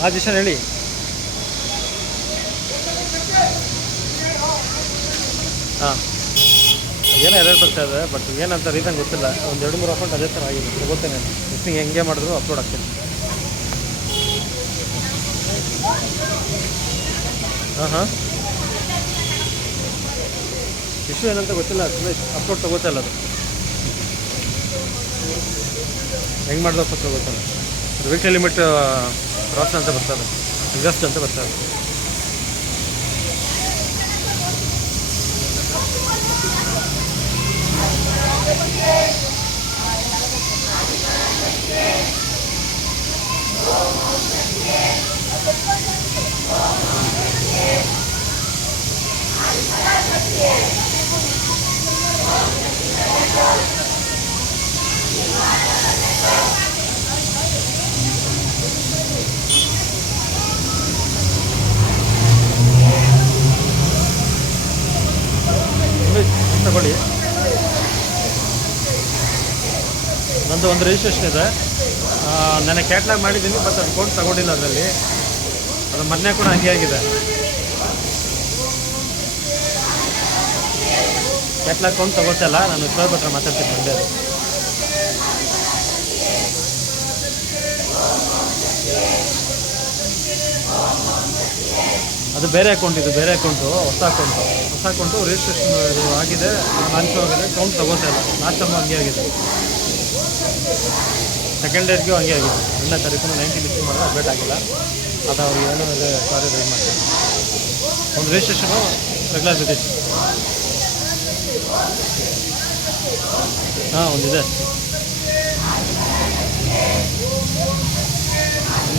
ರಾಜೇಶನ್ ಹೇಳಿ. ಹಾಂ, ಏನೋ ಎರಡು ಬರ್ತಾ ಇದೆ, ಬಟ್ ಏನಂತ ರೀಸನ್ ಗೊತ್ತಿಲ್ಲ. ಒಂದು 2-3 ಅಕೌಂಟ್ ಅದೇ ಥರ ಆಗಿದೆ, ಗೊತ್ತೇನೆ. ಮಿಸ್ಸಿಂಗ್ ಹೆಂಗೆ ಮಾಡಿದ್ರು ಅಪ್ಲೋಡ್ ಆಗ್ತೀನಿ. ಹಾಂ ಇಶ್ಯೂ ಏನಂತ ಗೊತ್ತಿಲ್ಲ, ಅಪ್ಲೋಡ್ ತಗೋತಾ ಇಲ್ಲ ಅದು. ಹೆಂಗೆ ಮಾಡಿದಪ್ಪ ತಗೋತಾನೆ. ಅದು ವೀಕ್ಲಿ ಲಿಮಿಟ್ ಕ್ರಾಸ್ ಅಂತ ಬರ್ತದೆ, ಎಕ್ಸಾಸ್ಟ್ ಅಂತ ಬರ್ತದೆ. ತಗೊಳ್ಳಿ, ನಂದು ಒಂದು ರಿಜಿಸ್ಟ್ರೇಷನ್ ಇದೆ. ನಾನು ಕ್ಯಾಟ್ಲಾಗ್ ಮಾಡಿದ್ದೀನಿ, ಬಟ್ ಅದು ಕೋಡ್ ತಗೊಂಡಿಲ್ಲ ಅದರಲ್ಲಿ. ಅದು ಮೊನ್ನೆ ಕೂಡ ಹಂಗೆ ಆಗಿದೆ. ಕ್ಯಾಟ್ಲಾಗ್ ಕೊಂಡು ತಗೋತಲ್ಲ, ನಾನು ಸರ್ ಹತ್ರ ಮಾತಾಡ್ತೀನಿ ಮುಂದೆ. ಅದು ಬೇರೆ ಅಕೌಂಟ್, ಇದು ಬೇರೆ ಅಕೌಂಟು, ಹೊಸ ಅಕೌಂಟು ರಿಜಿಸ್ಟ್ರೇಷನ್ ಇದು ಆಗಿದೆ, ಲಾಂಚ್ ಆಗಿದೆ, ಕೌಂಟ್ ತಗೋತಾ ಇಲ್ಲ. ಲಾಸ್ಟ್ ಟೈಮ್ ಹಂಗೆ ಆಗಿದೆ, ಸೆಕೆಂಡ್ ಡೇಟ್ಗೂ ಹಂಗೆ ಆಗಿದೆ. 2ನೇ ತಾರೀಕು 90 ಮಿಸ್ಸಿಂಗ್ ಮಾಡಿದ್ರೆ ಅಪ್ಡೇಟ್ ಆಗಿಲ್ಲ. ಅದು ಅವ್ರು ಏನೋ ಇದೆ, ಸಾರಿ ರೈಡ್ ಮಾಡ್ತೀನಿ. ಒಂದು ರಿಜಿಸ್ಟ್ರೇಷನು ರೆಗ್ಯುಲರ್ ಬಿದ್ದಿತ್ತು. ಹಾಂ, ಒಂದಿದೆ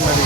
ಮಾಡಿ.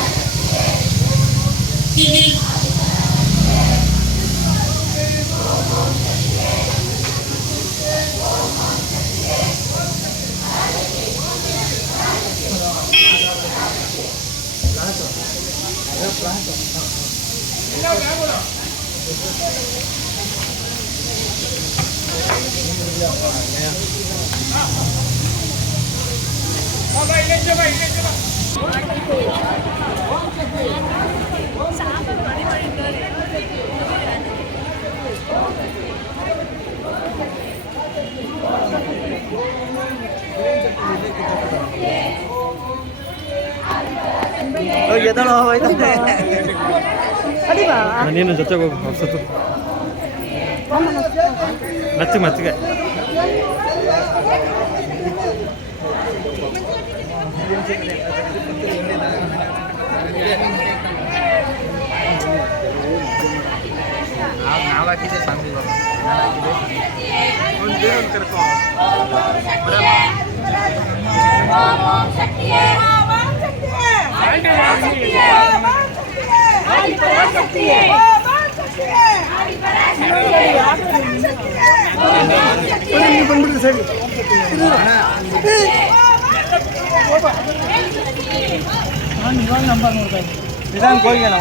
ನೀನು ಜೊತೆಗೆ ಹೋಗು ಹೊಸತು ಮೆತ್ತಿಗೆ ನಾವಾಕಿದೆ ಸ್ವಾಮಿ ನಂಬರ್ ನೋಡ್ತಾ ನಿಧಾನಕ್ಕೆ ಹೋಗ್ಯಾನ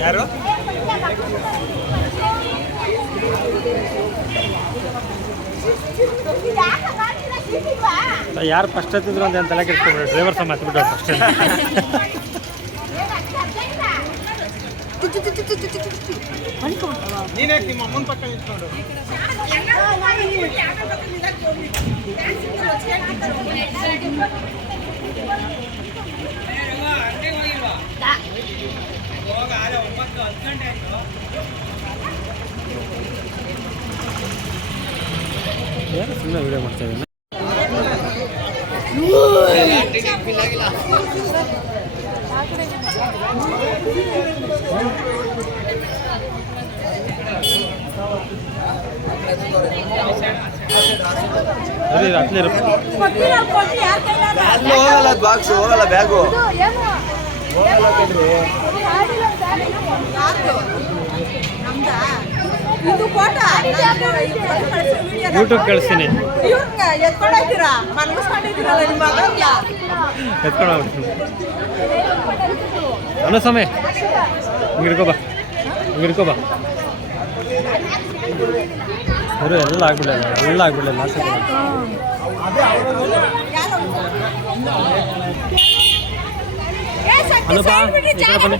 ಯಾರು ಯಾರು ಫಸ್ಟ್ ಹತ್ತಿದ್ರು ಅಂತ ತಲೆ ಕೆಡ್ಸ್ಕೊಬಿಡ್ರಿ ಡ್ರೈವರ್ ಸಹ ಮಾತ್ಬಿಟ್ಟು ಫಸ್ಟ್ ನೀನೇ ನಿಮ್ಮ ಅಮ್ಮನ ಪಕ್ಕ ನಿಂತ್ಕೊಂಡು ಏನು ಸುಮ್ಮನೆ ವಿಡಿಯೋ ಮಾಡ್ತಾ ಇದ್ದಾನೆ ಹೋಗಲ್ಲ ಬಾಕ್ಸ್ ಹೋಗಲ್ಲ ಬ್ಯಾಗು ಯೂಟ್ಯೂಬ್ ಕಳಿಸ್ತೀನಿ ಎತ್ಕೊಂಡು ಅನ್ನೋ ಸಮಯ ಹಿಂಗಿಡ್ಕೋಬಾ ಅವರು ಎಲ್ಲ ಆಗ್ಬಿಡಲ್ಲ ನಾಶ ಅನುಪಾ ಈ ಕಡೆ ಬನ್ನಿ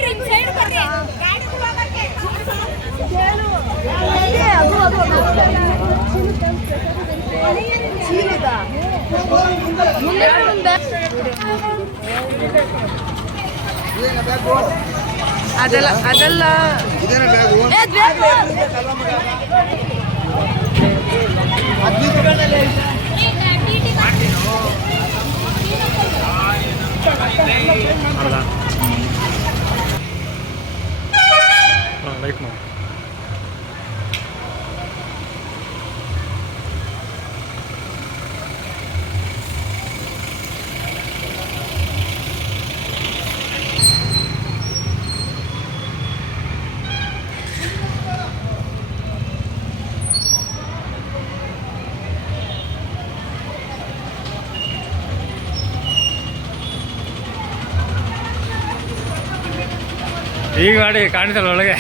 ಅದೆಲ್ಲ ಲೈಟ್ ಮಾಡಿ ಈಗ ಮಾಡಿ ಕಾಣಿಸಲ್ಲ ಒಳಗೆ.